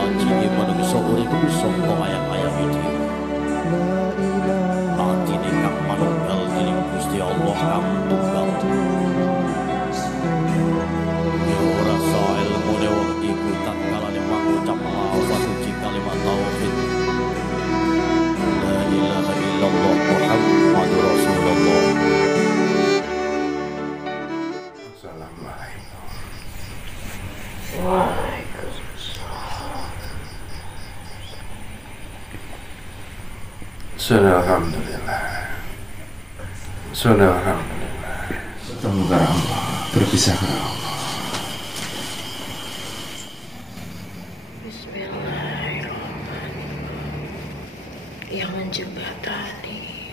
ngaji manungsa urip saka ayat-ayat iki. Atine kang manunggal dening Gusti Allah kang tunggal. Ya ora sae ilmune wong iku tatkalane mangucap lafaz suci kalimat tauhid. La ilaha illallah Muhammadur Rasulullah. Assalamualaikum. Waalaikumsalam. Alhamdulillah. Alhamdulillah. Semoga Allah berpisah ke Allah. Bismillahirrahmanirrahim. Yang menjembatani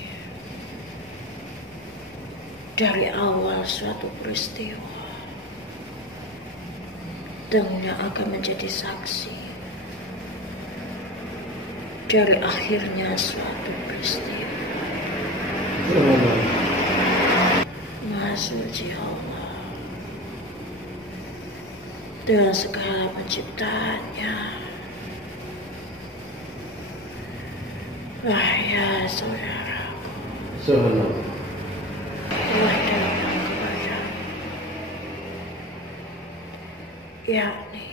dari awal suatu peristiwa dan yang akan menjadi saksi dari akhirnya suatu peristiwa. Maha suci Allah dengan segala penciptaannya. Wahai saudaraku, Allah datang kepada yakni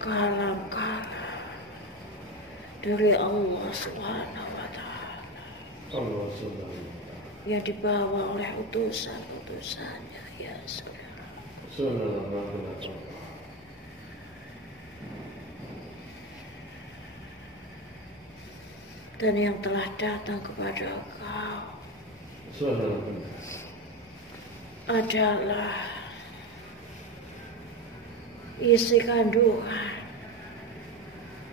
kalam-kalam dari Allah Subhanahu wa Ta'ala yang dibawa oleh utusan-utusannya, ya saudara. Dan yang telah datang kepada kau adalah isi kandungan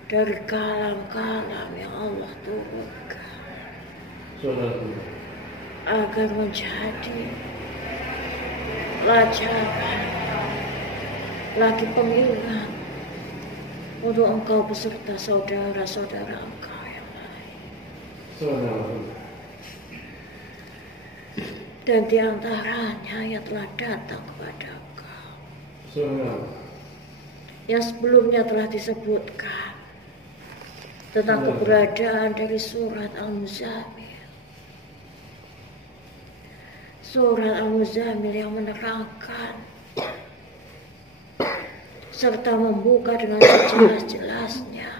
dari kalam-kalam yang Allah turunkan agar menjadi pelajaran lagi pengingat untuk engkau beserta saudara-saudara engkau yang lain. Dan di antaranya yang telah datang kepada engkau yang sebelumnya telah disebutkan tentang keberadaan dari surat Al-Muzammil. Surat Al-Muzammil yang menerangkan serta membuka dengan sejelas-jelasnya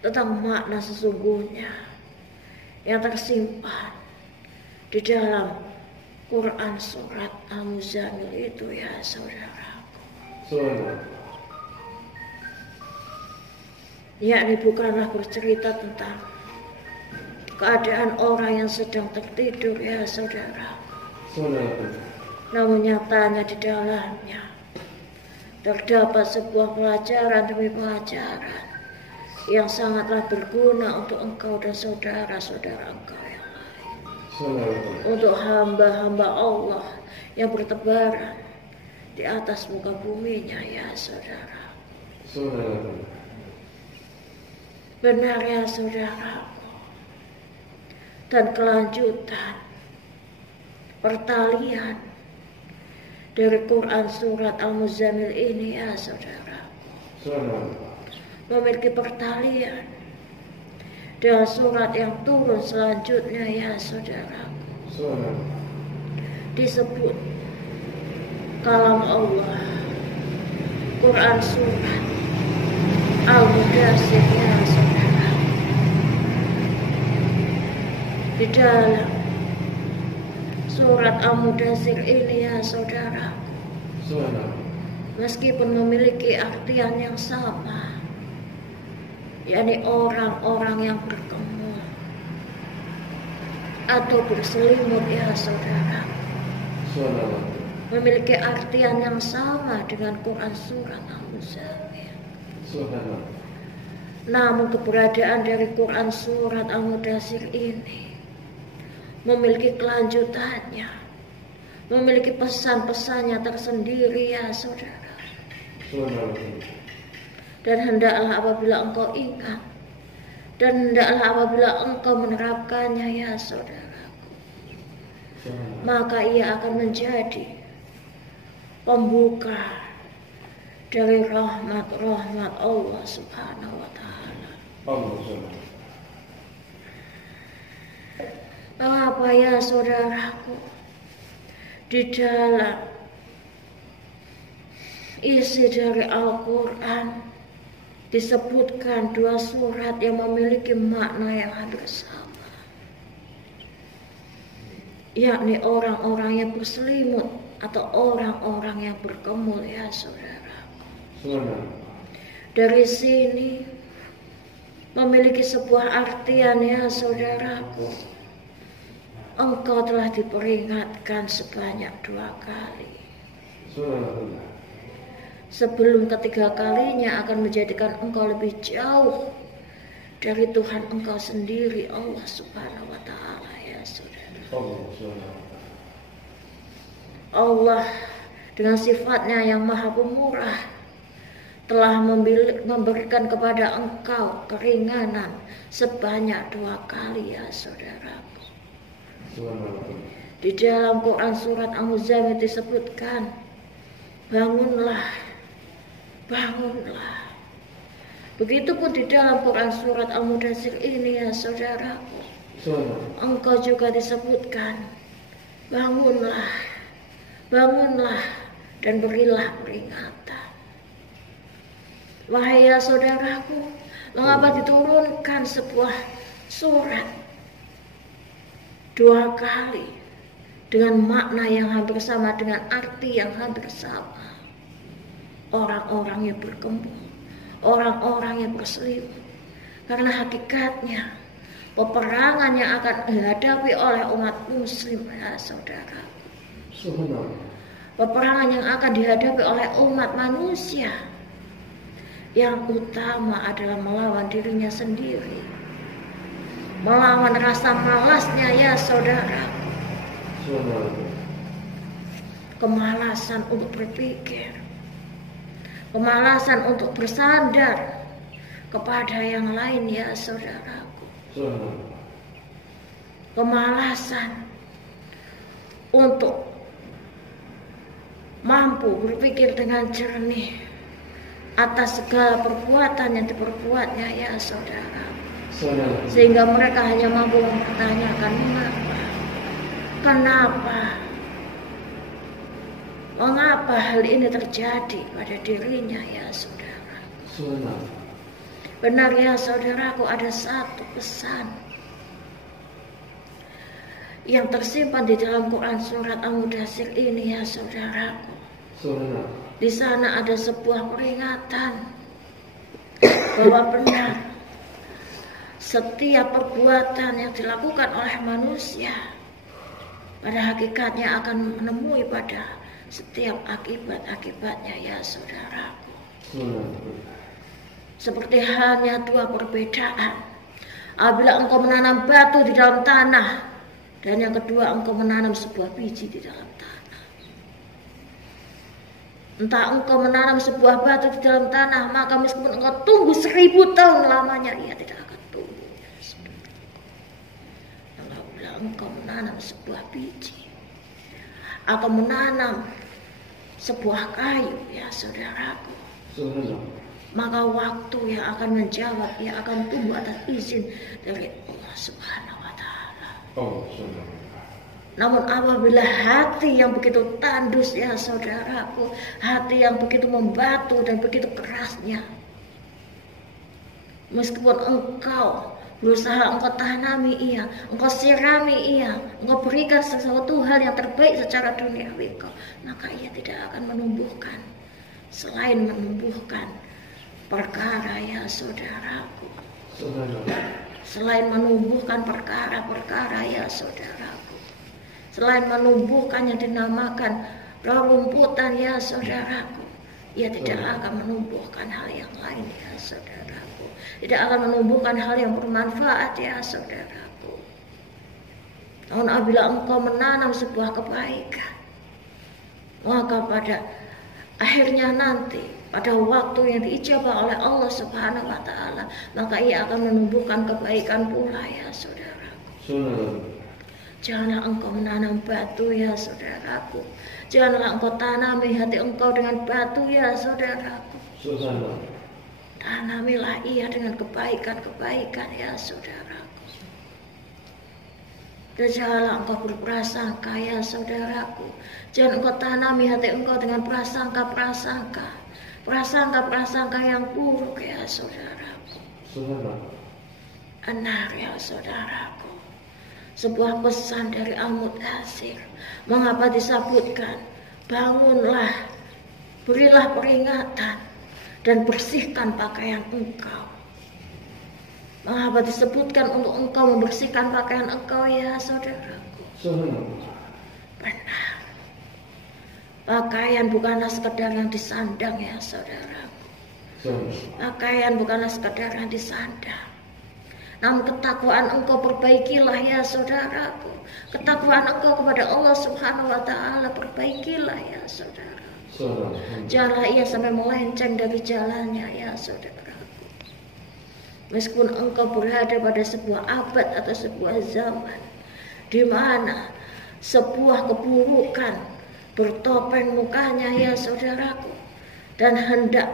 tentang makna sesungguhnya yang tersimpan di dalam Quran surat Al-Muzammil itu, ya saudaraku. Yakni bukanlah bercerita tentang keadaan orang yang sedang tertidur, ya saudara. Namun nyatanya di dalamnya terdapat sebuah pelajaran demi pelajaran yang sangatlah berguna untuk engkau dan saudara-saudara engkau yang lain. Untuk hamba-hamba Allah yang bertebaran di atas muka buminya, ya saudara. Benar, ya saudaraku. Dan kelanjutan pertalian dari Quran surat Al-Muzammil ini, ya saudara, memiliki pertalian dengan surat yang turun selanjutnya, ya saudara. Disebut kalam Allah, Quran surat Al-Mudassir, ya saudara. Di dalam surat Al-Mudassir ini, ya saudara, meskipun memiliki artian yang sama, yakni orang-orang yang berkemul atau berselimut, ya saudara, memiliki artian yang sama dengan Quran surat Al-Muzammil. Namun keberadaan dari Quran surat Al-Mudassir ini memiliki kelanjutannya, memiliki pesan-pesannya tersendiri, ya saudara. Dan hendaklah apabila engkau ingat, dan hendaklah apabila engkau menerapkannya, ya saudaraku, maka ia akan menjadi pembuka dari rahmat-rahmat Allah Subhanahu wa Ta'ala. Mengapa ya saudaraku, di dalam isi dari Al-Quran disebutkan dua surat yang memiliki makna yang hampir sama, yakni orang-orang yang berselimut atau orang-orang yang berkemul ya saudara. Dari sini memiliki sebuah artian ya saudaraku. Engkau telah diperingatkan sebanyak 2 kali. Sebelum ketiga kalinya akan menjadikan engkau lebih jauh dari Tuhan engkau sendiri, Allah Subhanahu wa Ta'ala ya saudara. Allah dengan sifatnya yang maha pemurah telah memberikan kepada engkau keringanan sebanyak 2 kali ya saudara. Di dalam Quran surat Al-Muzammil disebutkan, bangunlah, bangunlah. Begitupun di dalam Quran surat Al-Mudaththir ini ya saudaraku, engkau juga disebutkan, bangunlah, bangunlah dan berilah peringatan. Wahai ya saudaraku, mengapa diturunkan sebuah surat 2 kali dengan makna yang hampir sama, dengan arti yang hampir sama? Orang-orang yang berkembang, orang-orang yang berselimut. Karena hakikatnya peperangan yang akan dihadapi oleh umat muslim ya saudara, peperangan yang akan dihadapi oleh umat manusia, yang utama adalah melawan dirinya sendiri, melawan rasa malasnya ya saudara. Kemalasan untuk berpikir, kemalasan untuk bersandar kepada yang lain ya saudaraku. Kemalasan untuk mampu berpikir dengan jernih atas segala perbuatan yang diperbuatnya ya saudara. Sehingga mereka hanya mampu mempertanyakan mengapa hal ini terjadi pada dirinya ya saudara. Benar ya saudaraku, ada satu pesan yang tersimpan di dalam Quran surat Al-Mudaththir ini ya saudaraku. Di sana ada sebuah peringatan bahwa benar setiap perbuatan yang dilakukan oleh manusia pada hakikatnya akan menemui pada setiap akibat-akibatnya ya saudaraku. Seperti halnya 2 perbedaan. Apabila engkau menanam batu di dalam tanah, dan yang kedua engkau menanam sebuah biji di dalam tanah. Entah engkau menanam sebuah batu di dalam tanah, maka meskipun engkau tunggu 1000 tahun lamanya, ia tidak akan tumbuh. Apabila engkau menanam sebuah biji atau menanam sebuah kayu ya saudaraku, maka waktu yang akan menjawab, yang akan tumbuh atas izin dari Allah Subhanahu wa Ta'ala. Namun apabila hati yang begitu tandus ya saudaraku, hati yang begitu membatu dan begitu kerasnya, meskipun engkau berusaha engkau tanami ia, engkau sirami ia, engkau berikan sesuatu hal yang terbaik secara duniawi, maka ia tidak akan menumbuhkan selain menumbuhkan perkara ya saudaraku. Selain menumbuhkan perkara-perkara ya saudaraku, selain menumbuhkan yang dinamakan rerumputan ya saudaraku, ia tidak akan menumbuhkan hal yang lain ya saudaraku, tidak akan menumbuhkan hal yang bermanfaat ya saudaraku. Namun apabila engkau menanam sebuah kebaikan, maka pada akhirnya nanti, pada waktu yang diijabah oleh Allah Subhanahu wa Ta'ala, maka ia akan menumbuhkan kebaikan pula ya saudaraku. Janganlah engkau menanam batu ya saudaraku. Janganlah engkau tanami hati engkau dengan batu ya saudaraku. Tanamilah ia dengan kebaikan-kebaikan ya saudaraku. Dan janganlah engkau berprasangka ya saudaraku. Jangan engkau tanami hati engkau dengan prasangka-prasangka. Prasangka-prasangka yang buruk ya saudaraku. Benar ya saudaraku. Sebuah pesan dari Al-Mudaththir. Mengapa disebutkan? Bangunlah, berilah peringatan, dan bersihkan pakaian engkau. Mengapa disebutkan untuk engkau membersihkan pakaian engkau ya saudaraku? Benar. Pakaian bukanlah sekedar yang disandang ya saudaraku. Pakaian bukanlah sekedar yang disandang. Namun ketakwaan engkau perbaikilah ya saudaraku. Ketakwaan engkau kepada Allah Subhanahu wa ta'ala perbaikilah ya saudara. Janganlah ia sampai melenceng dari jalannya ya saudaraku. Meskipun engkau berada pada sebuah abad atau sebuah zaman di mana sebuah keburukan bertopeng mukanya ya saudaraku, dan hendak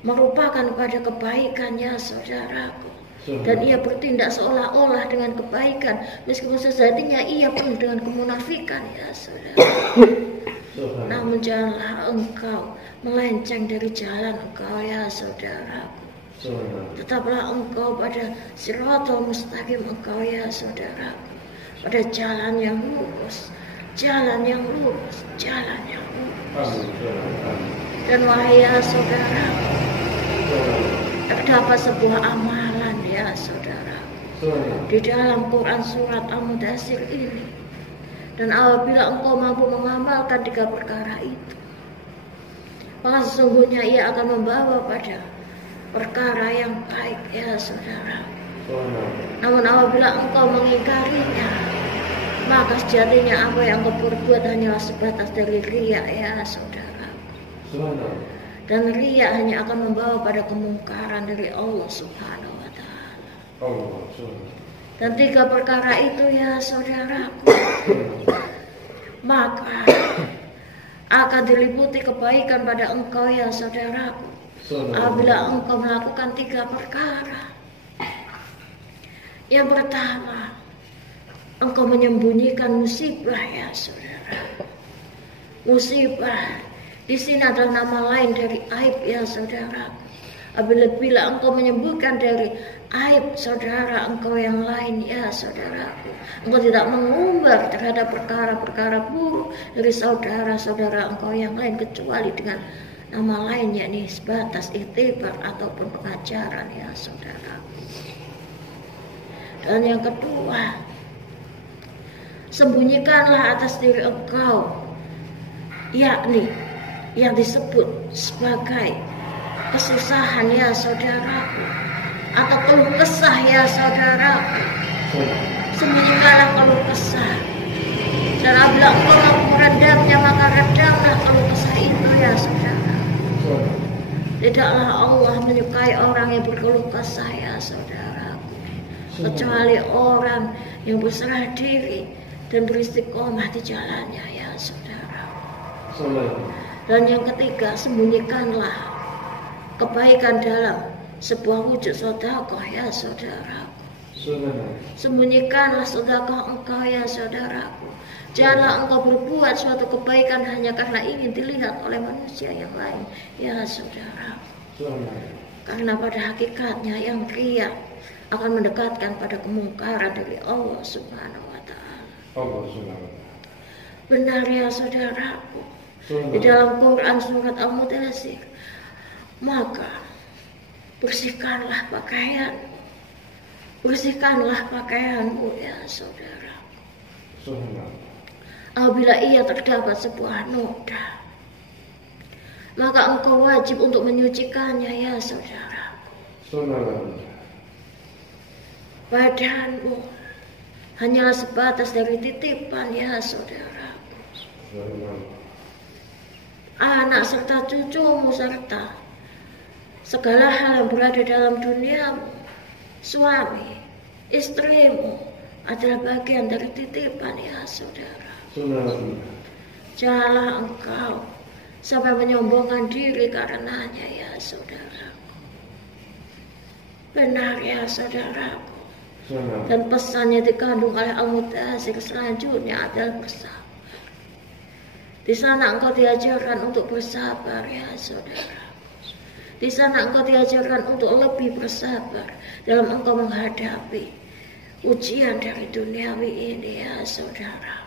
merupakan pada kebaikan ya saudaraku. Dan ia bertindak seolah-olah dengan kebaikan, meskipun sejatinya ia penuh dengan kemunafikan ya saudara. Namun janganlah engkau melenceng dari jalan engkau ya saudaraku. Tetaplah engkau pada siratal mustaqim engkau ya saudaraku. Pada jalan yang lurus, jalan yang lurus, jalan yang lurus. Dan wahai ya saudaraku, terdapat sebuah amalan ya saudara di dalam Quran surat Al-Mudaththir ini. Dan apabila engkau mampu mengamalkan 3 perkara itu, maka sesungguhnya ia akan membawa pada perkara yang baik ya saudara. Namun apabila engkau mengingkarinya, maka sejatinya apa yang engkau perbuat hanyalah sebatas dari riya ya saudara. Dan riya hanya akan membawa pada kemungkaran dari Allah Subhanahu wa ta'ala. Dan 3 perkara itu ya saudaraku, maka akan diliputi kebaikan pada engkau ya saudaraku. Apabila engkau melakukan 3 perkara. Yang pertama, engkau menyembunyikan musibah ya saudara. Musibah di sini adalah nama lain dari aib ya saudara. Apabila engkau menyembuhkan dari aib saudara engkau yang lain ya saudaraku, engkau tidak mengumbar terhadap perkara-perkara buruk dari saudara-saudara engkau yang lain kecuali dengan nama lain, yakni sebatas iktibar ataupun pengajaran ya saudara. Dan yang kedua, sembunyikanlah atas diri engkau, yakni yang disebut sebagai kesusahan ya saudaraku, atau keluh kesah ya saudaraku. Sembunyikanlah keluh kesah. Dan apabila engkau mampu meredamnya, maka redamlah keluh kesah itu ya saudara. Tidaklah Allah menyukai orang yang berkeluh kesah ya saudaraku, kecuali orang yang berserah diri dan beristiqomah di jalannya ya saudara. Dan yang ketiga, sembunyikanlah kebaikan dalam sebuah wujud sedekah ya saudaraku. Sembunyikanlah sedekah engkau ya saudaraku. Janganlah engkau berbuat suatu kebaikan hanya karena ingin dilihat oleh manusia yang lain ya saudaraku. Karena pada hakikatnya yang riya akan mendekatkan pada kemungkaran dari Allah Subhanahu wa ta'ala. Benar ya saudaraku. Di dalam Quran surat Al-Mudaththir, maka bersihkanlah pakaianmu, bersihkanlah pakaianmu ya saudara. Apabila ia terdapat sebuah noda, maka engkau wajib untuk menyucikannya ya saudara. Badanmu hanyalah sebatas dari titipan ya saudara. Anak serta cucumu serta segala hal yang berada dalam duniamu, suami, istrimu, adalah bagian dari titipan ya saudara. Subhanallah. Janganlah engkau sampai menyombongkan diri karenanya ya saudara. Benar ya saudaraku. Subhanallah. Dan pesannya dikandung oleh Al-Mudaththir selanjutnya adalah bersabar. Di sana engkau diajarkan untuk bersabar ya saudara. Di sana engkau diajarkan untuk lebih bersabar dalam engkau menghadapi ujian dari duniawi ini ya saudara.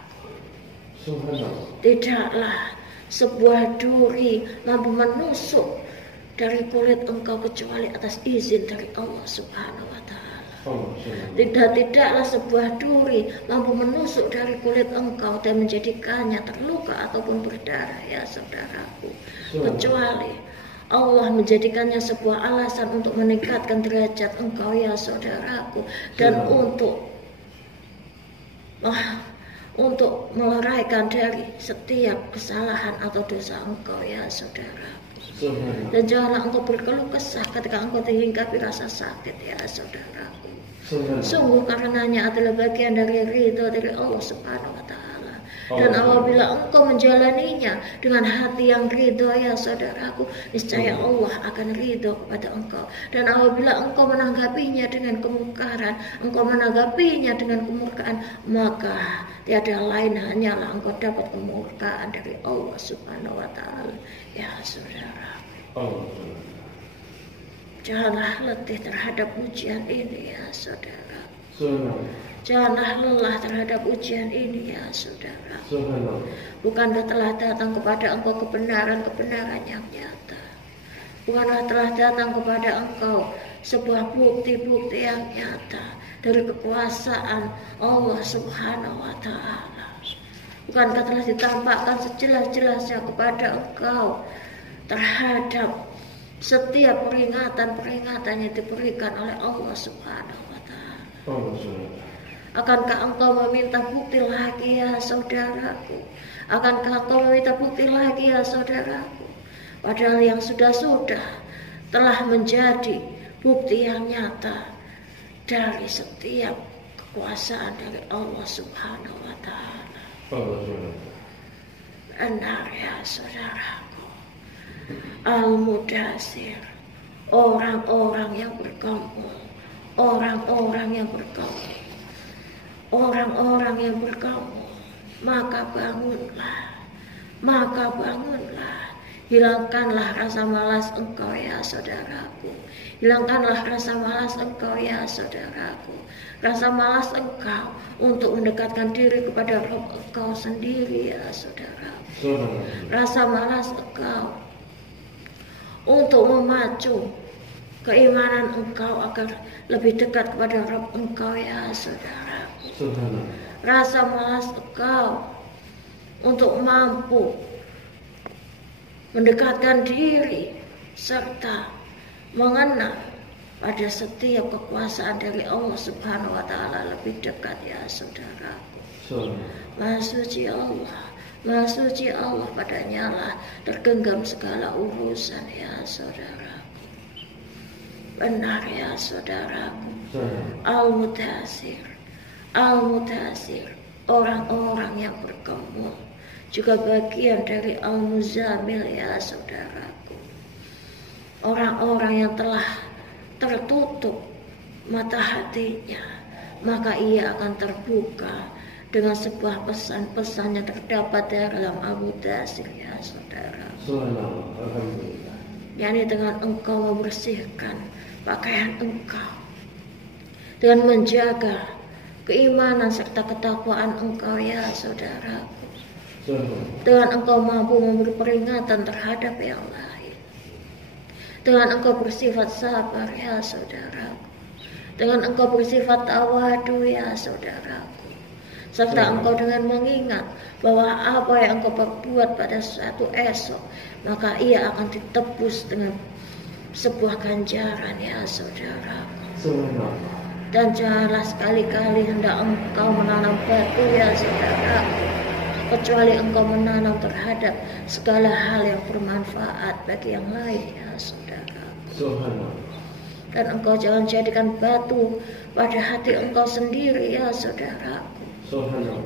Subhanallah. Tidaklah sebuah duri mampu menusuk dari kulit engkau kecuali atas izin dari Allah Subhanahu wa Ta'ala. Tidaklah sebuah duri mampu menusuk dari kulit engkau dan menjadikannya terluka ataupun berdarah ya saudaraku, kecuali Allah menjadikannya sebuah alasan untuk meningkatkan derajat engkau ya saudaraku, dan untuk meleraikan dari setiap kesalahan atau dosa engkau ya saudara. Dan janganlah engkau berkeluh kesah ketika engkau dihinggapi rasa sakit ya saudaraku. Sungguh karenanya adalah bagian dari ridho dari Allah Subhanahu wa Ta'ala. Dan apabila engkau menjalaninya dengan hati yang ridho ya saudaraku, niscaya Allah akan ridho kepada engkau. Dan apabila engkau menanggapinya dengan kemungkaran, engkau menanggapinya dengan kemurkaan, maka tiada lain hanyalah engkau dapat kemurkaan dari Allah Subhanahu wa Ta'ala ya saudara. Janganlah letih terhadap ujian ini ya saudara. Janganlah lelah terhadap ujian ini ya saudara. Bukankah telah datang kepada engkau kebenaran-kebenaran yang nyata? Bukankah telah datang kepada engkau sebuah bukti-bukti yang nyata dari kekuasaan Allah Subhanahu wa Ta'ala? Bukankah telah ditampakkan sejelas-jelasnya kepada engkau terhadap setiap peringatan yang diberikan oleh Allah Subhanahu wa Ta'ala? Akankah engkau meminta bukti lagi ya saudaraku? Akankah engkau meminta bukti lagi ya saudaraku? Padahal yang sudah-sudah telah menjadi bukti yang nyata dari setiap kekuasaan dari Allah Subhanahu wa Ta'ala. Benar ya saudaraku. Al-Mudaththir, orang-orang yang bergumul, orang-orang yang bergumul, orang-orang yang bergumul, maka bangunlah, hilangkanlah rasa malas engkau ya saudaraku, hilangkanlah rasa malas engkau ya saudaraku, rasa malas engkau untuk mendekatkan diri kepada Rabb engkau sendiri ya saudaraku, rasa malas engkau untuk memacu keimanan engkau agar lebih dekat kepada Rabb engkau ya saudaraku, rasa malas engkau untuk mampu mendekatkan diri serta mengenal pada setiap kekuasaan dari Allah Subhanahu wa Ta'ala lebih dekat ya saudaraku. Maha suci Allah, Maha suci Allah, padanya lah tergenggam segala urusan ya saudaraku. Benar ya saudaraku. Al-Mudaththir, Al-Mudaththir, orang-orang yang bergumul, juga bagian dari Al-Muzammil ya saudaraku. Orang-orang yang telah tertutup mata hatinya, maka ia akan terbuka dengan sebuah pesan-pesan yang terdapat dalam Al-Mudaththir ya saudara. yakni dengan engkau membersihkan pakaian engkau, dengan menjaga keimanan serta ketakwaan engkau ya saudaraku, dengan engkau mampu memberi peringatan terhadap yang lain, dengan engkau bersifat sabar ya saudaraku, dengan engkau bersifat tawadu ya saudaraku, serta engkau dengan mengingat bahwa apa yang engkau perbuat pada suatu esok, maka ia akan ditebus dengan sebuah ganjaran ya saudaraku. Dan janganlah sekali-kali hendak engkau menanam batu ya saudaraku, kecuali engkau menanam terhadap segala hal yang bermanfaat bagi yang lain ya saudaraku. Dan engkau jangan jadikan batu pada hati engkau sendiri ya saudaraku.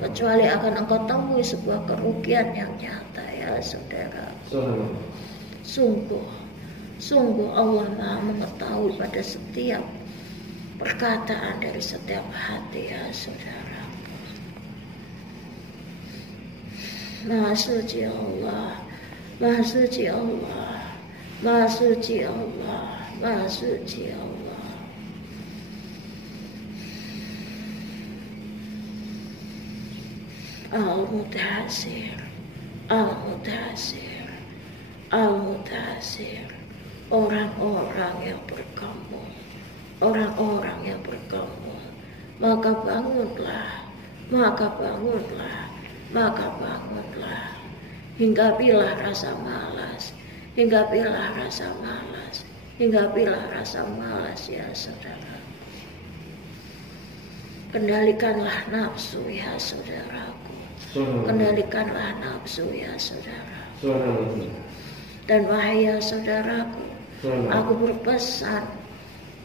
Kecuali akan engkau temui sebuah kerugian yang nyata ya saudara. Sungguh Allah Maha mengetahui pada setiap perkataan dari setiap hati ya saudara. Maha suci Allah, Maha suci Allah, Maha suci Allah, Maha suci Allah. Al-Mudaththir, Al-Mudaththir, Al-Mudaththir. Orang-orang yang bergabung, orang-orang yang bergabung, maka bangunlah, maka bangunlah, maka bangunlah. Hinggapilah rasa malas, hinggapilah rasa malas, hinggapilah rasa malas ya saudara. Kendalikanlah nafsu ya saudaraku, kendalikanlah nafsu ya saudara. Dan wahai ya saudaraku, aku berpesan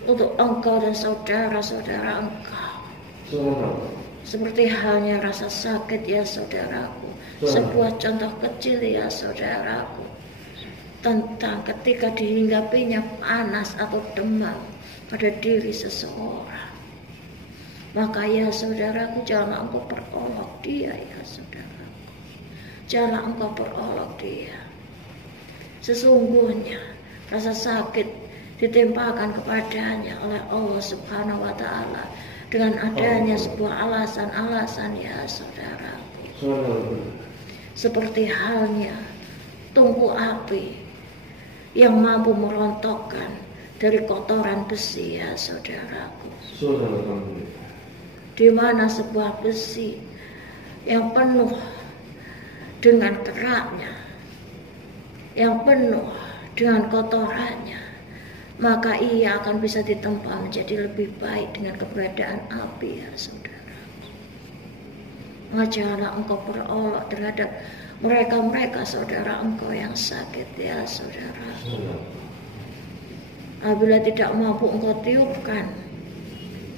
untuk engkau dan saudara-saudara engkau. Seperti halnya rasa sakit ya saudaraku. Sebuah contoh kecil ya saudaraku. Tentang ketika dihinggapinya panas atau demam pada diri seseorang. Maka ya saudaraku, janganlah engkau perolok dia ya saudaraku. Janganlah engkau perolok dia. Sesungguhnya rasa sakit ditimpakan kepadanya oleh Allah Subhanahu wa Ta'ala dengan adanya sebuah alasan-alasan ya saudaraku. Seperti halnya tungku api yang mampu merontokkan dari kotoran besi ya saudaraku. Di mana sebuah besi yang penuh dengan keraknya, yang penuh dengan kotorannya, maka ia akan bisa ditempa menjadi lebih baik dengan keberadaan api ya saudara. Maka janganlah engkau berolok terhadap mereka-mereka saudara engkau yang sakit ya saudara. Apabila tidak mampu engkau tiupkan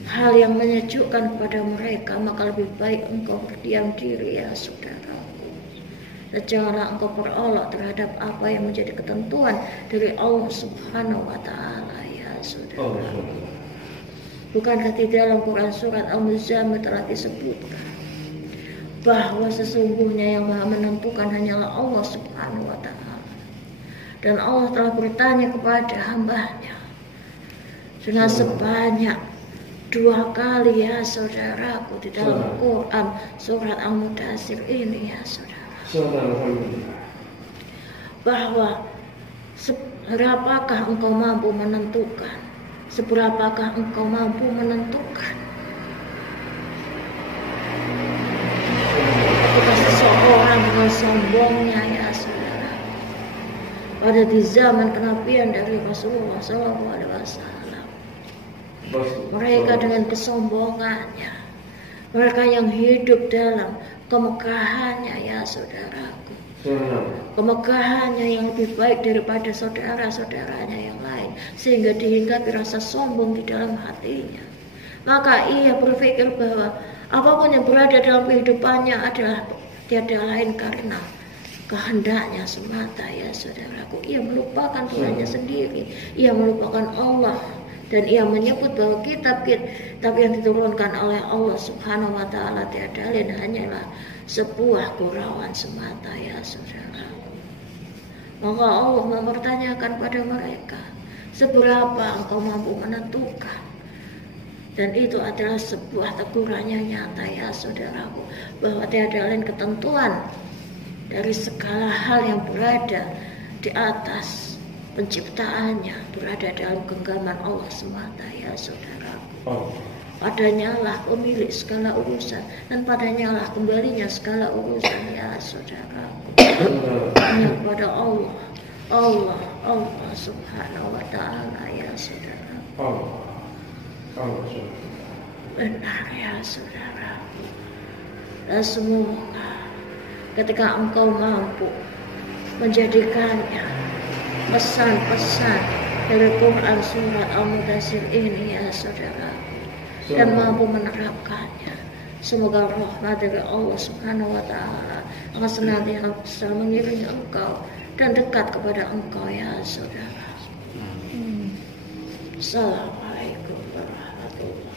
hal yang menyejukkan kepada mereka, maka lebih baik engkau berdiam diri ya saudara. Dan janganlah engkau berolok terhadap apa yang menjadi ketentuan dari Allah Subhanahu wa Ta'ala ya saudara. Bukankah di dalam Quran surat Al-Muzammil telah disebutkan bahwa sesungguhnya yang maha menentukan hanyalah Allah Subhanahu wa Ta'ala. Dan Allah telah bertanya kepada hambanya dengan sebanyak 2 kali ya saudaraku di dalam Quran surat Al-Mudaththir ini ya saudara. Bahwa seberapakah engkau mampu menentukan, seberapakah engkau mampu menentukan ketika seseorang dengan sombongnya ya saudara. Pada di zaman kenabian dari Rasulullah SAW, mereka dengan kesombongannya, mereka yang hidup dalam kemegahannya ya saudaraku, kemegahannya yang lebih baik daripada saudara-saudaranya yang lain, sehingga dihinggapi rasa sombong di dalam hatinya. Maka ia berpikir bahwa apapun yang berada dalam kehidupannya adalah tiada lain karena kehendaknya semata ya saudaraku. Ia melupakan Tuhannya sendiri, ia melupakan Allah. Dan ia menyebut bahwa kitab yang diturunkan oleh Allah Subhanahu wa Ta'ala tiada lain hanyalah sebuah gurauan semata ya saudara. Maka Allah mempertanyakan pada mereka, seberapa engkau mampu menentukan? Dan itu adalah sebuah teguran yang nyata ya saudaraku, bahwa tiada lain ketentuan dari segala hal yang berada di atas penciptaannya berada dalam genggaman Allah semata ya saudaraku. Padanya lah pemilik segala urusan dan padanya lah kembalinya segala urusan ya saudaraku. Hanya kepada Allah Subhanahu wa Ta'ala ya saudaraku. Benar ya saudaraku. Dan semoga ketika engkau mampu menjadikannya pesan-pesan dari Quran surat Al-Mudaththir ini ya saudara, dan mampu menerapkannya. Semoga rahmat dari Allah Subhanahu wa Ta'ala akan senantiasa mengiringi engkau dan dekat kepada engkau ya saudara. Assalamualaikum warahmatullahi wabarakatuh.